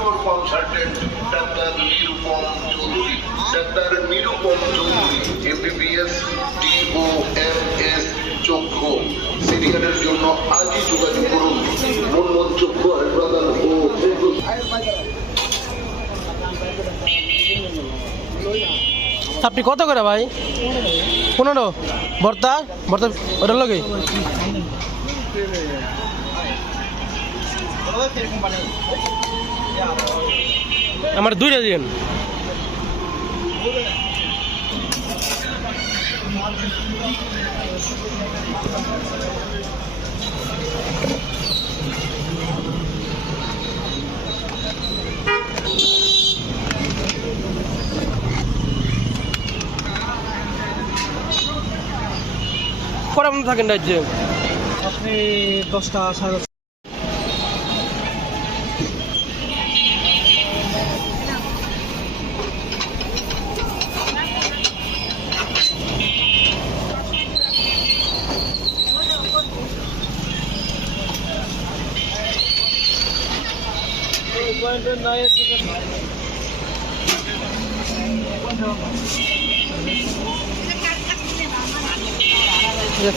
Senior consultant doctor Nirupam Chowdhury. Doctor Nirupam Chowdhury MBBS DOMS চক্ষু। সিরিয়ালের জন্য আজই যোগাযোগ করুন মোহাম্মদ চক্ষু হাসপাতাল ও আপনি কত করে ভাই? 15 ভর্তা ভর্তা ওটার লগে আমার 2টা দিন। কটা বন্ধ থাকেন রাজ্যে? আপনি 10টা 10:30।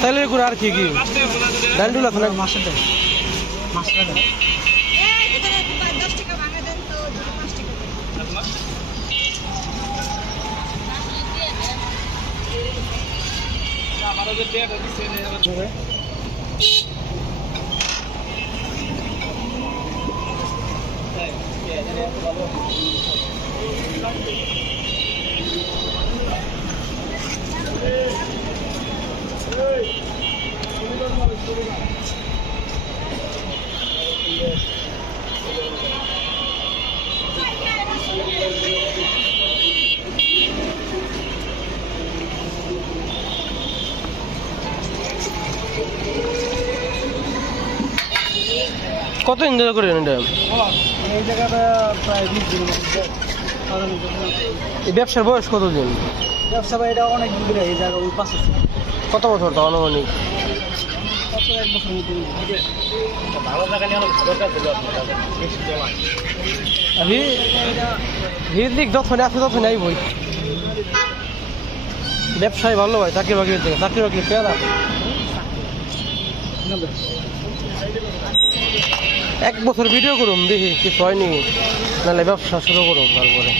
তাইলে করে আর কি কি ডাল ডুল আছে না? মাছের ডাল, মাছের ডাল। কত এনজয় করেন এটা? এই জায়গাটা প্রায় 20 দিন। এই ব্যবসার বয়স কতদিন? ব্যবসা ভাই এটা অনেক দূরে, এই জায়গা ওই পাশে ছিল। কত বছর তা আনুমানিক? 1 বছর মতো। ভালো জায়গা নিয়ে অনেক দরকার ছিল আপনার বেশি চলায়। আমি ভিড় যখন আছে তখন নাই বই। ব্যবসায় ভালো ভাই, চাকরি বাকরি থেকে চাকরি বাকরি পেয়ারা 1 বছর ভিডিও করুন, দেখি কিছু হয়নি, নাহলে ব্যবসা শুরু করুন তারপরে।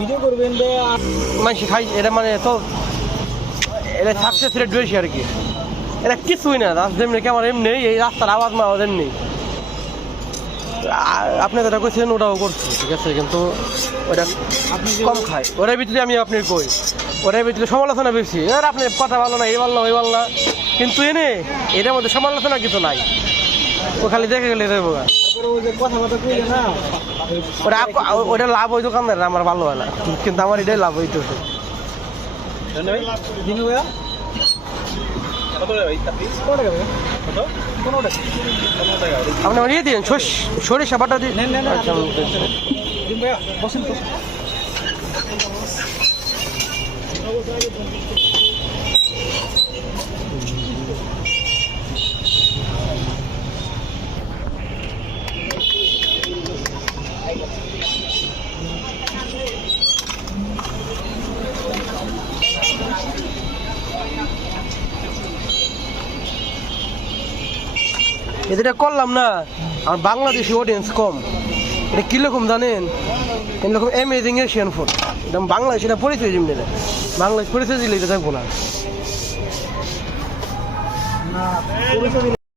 ভিডিও করবেন বে মানুষ খাই এটা, মানে তো এটা সাকসেস রেট বেশি আর কি। এটা কিছুই না, যেমনি কেমন এমনি এই রাস্তার আওয়াজ মা আওয়াজ এমনি। আপনি যেটা করছেন ওটাও করছি, ঠিক আছে, কিন্তু ওটা কম খায়। ওটার ভিতরে আমি আপনি কই, ওটার ভিতরে সমালোচনা বেশি। এর আপনি কথা ভালো না, এই ভালো না, ওই ভালো না, কিন্তু এনে এটার মধ্যে সমালোচনা কিছু নাই। ও খালি দেখে গেলে দেবো না, কথাবার্তা কইলে না ওটা লাভ ওই দোকানদার, আমার ভালো হয় না, কিন্তু আমার এটাই লাভ হইতেছে। দিনু ভাইয়া কত ভাই তাপি? কত টাকা ভাইয়া? কত? 15 টাকা। 15 টাকা। আপনি আমার ইয়ে দিন, সরিষা বাটা দিন। নেন নেন আচ্ছা, দিন ভাইয়া, বসেন তো। যেটা করলাম না, আমার বাংলাদেশি অডিয়েন্স কম। এটা কীরকম জানেন? এরকম অ্যামেজিং এশিয়ান ফুড, একদম বাংলাদেশ, এটা পরিচয় যেমনি না, বাংলাদেশ পরিচয় দিলে এটা থাকবো না। না পরিচয় দিলে